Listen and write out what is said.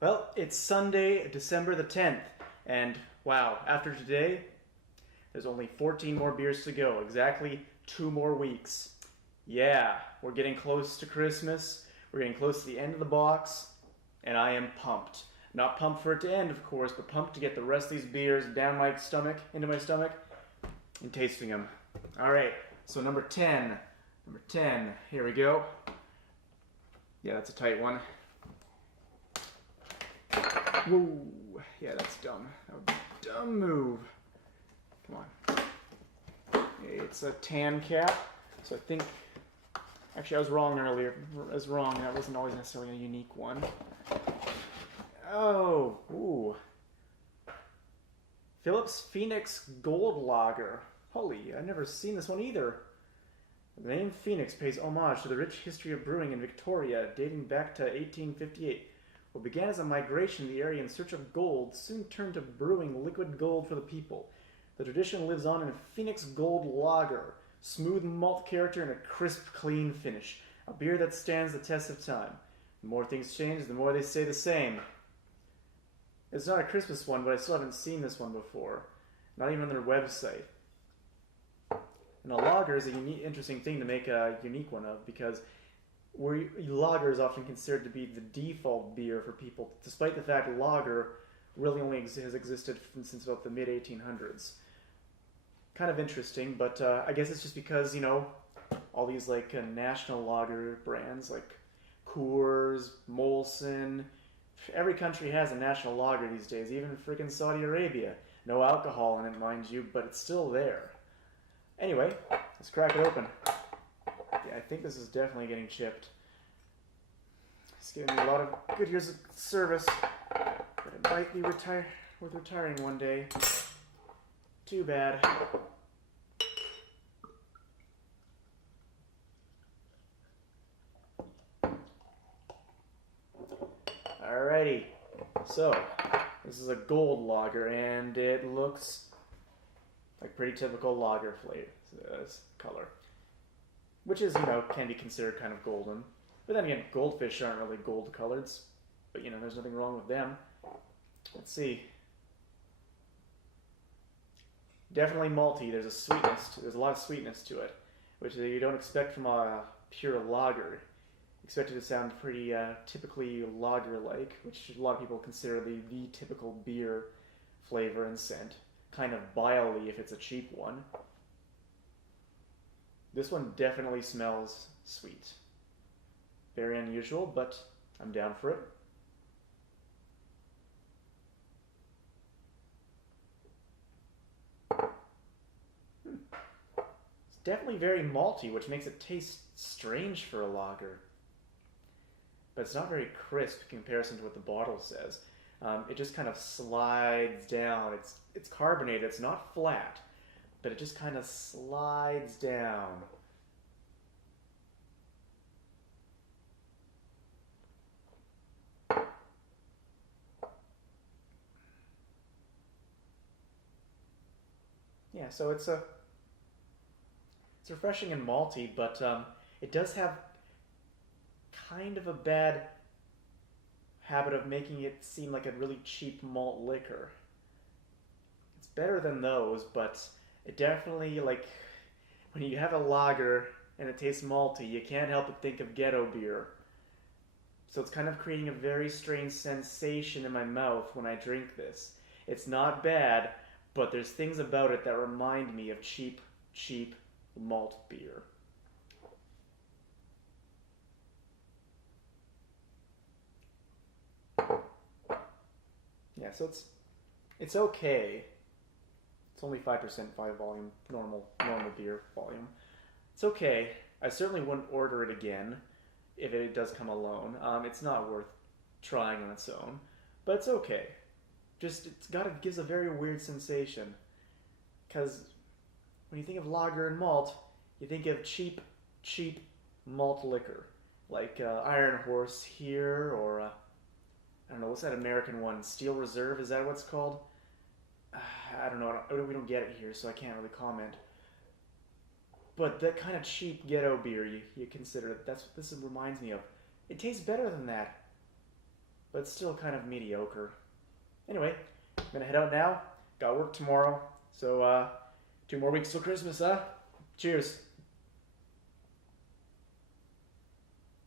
Well, it's Sunday, December the 10th, and wow, after today, there's only 14 more beers to go. Exactly 2 more weeks. Yeah, we're getting close to Christmas. We're getting close to the end of the box, and I am pumped. Not pumped for it to end, of course, but pumped to get the rest of these beers down my stomach, into my stomach, and tasting them. All right, so number 10. Number 10, here we go. Yeah, that's a tight one. Whoa, yeah, that's dumb. That would be a dumb move. Come on. It's a tan cap, so I think... Actually, I was wrong earlier. I was wrong. That wasn't always necessarily a unique one. Oh, ooh. Phillips Phoenix Gold Lager. Holy, I've never seen this one either. The name Phoenix pays homage to the rich history of brewing in Victoria, dating back to 1858. What began as a migration to the area in search of gold soon turned to brewing liquid gold for the people. The tradition lives on in a Phoenix Gold Lager, smooth malt character and a crisp, clean finish. A beer that stands the test of time. The more things change, the more they stay the same. It's not a Christmas one, but I still haven't seen this one before. Not even on their website. And a lager is a interesting thing to make a unique one of, because lager is often considered to be the default beer for people, despite the fact lager really only has existed since about the mid-1800s. Kind of interesting, but I guess it's just because, you know, all these like national lager brands like Coors, Molson, every country has a national lager these days, even freaking Saudi Arabia. No alcohol in it, mind you, but it's still there. Anyway, let's crack it open. Yeah, I think this is definitely getting chipped. It's giving me a lot of good years of service, but it might be worth retiring one day. Too bad. Alrighty, so this is a gold lager, and it looks like pretty typical lager flavor color, which is, you know, can be considered kind of golden. But then again, goldfish aren't really gold colored, but you know, there's nothing wrong with them. Let's see. Definitely malty. There's a lot of sweetness to it, which you don't expect from a pure lager. Expect it to sound pretty typically lager-like, which a lot of people consider the typical beer flavor and scent. Kind of bile-y if it's a cheap one. This one definitely smells sweet. Very unusual, but I'm down for it. It's definitely very malty, which makes it taste strange for a lager. But it's not very crisp in comparison to what the bottle says. It just kind of slides down. It's carbonated. It's not flat, but it just kind of slides down. Yeah, so it's refreshing and malty, but it does have kind of a bad habit of making it seem like a really cheap malt liquor. It's better than those, but it definitely, like, when you have a lager and it tastes malty, you can't help but think of ghetto beer. So it's kind of creating a very strange sensation in my mouth when I drink this. It's not bad, but there's things about it that remind me of cheap malt beer. Yeah, so it's okay. It's only 5% by volume, normal beer volume. It's okay. I certainly wouldn't order it again if it does come alone. It's not worth trying on its own, but it's okay. Just gives a very weird sensation, because when you think of lager and malt, you think of cheap malt liquor, like Iron Horse here, or I don't know, what's that American one? Steel Reserve, is that what it's called? I don't know. We don't get it here, so I can't really comment. But that kind of cheap ghetto beer you consider, that's what this reminds me of. It tastes better than that. but still kind of mediocre. Anyway, I'm gonna head out now. Got work tomorrow, so 2 more weeks till Christmas, huh? Cheers.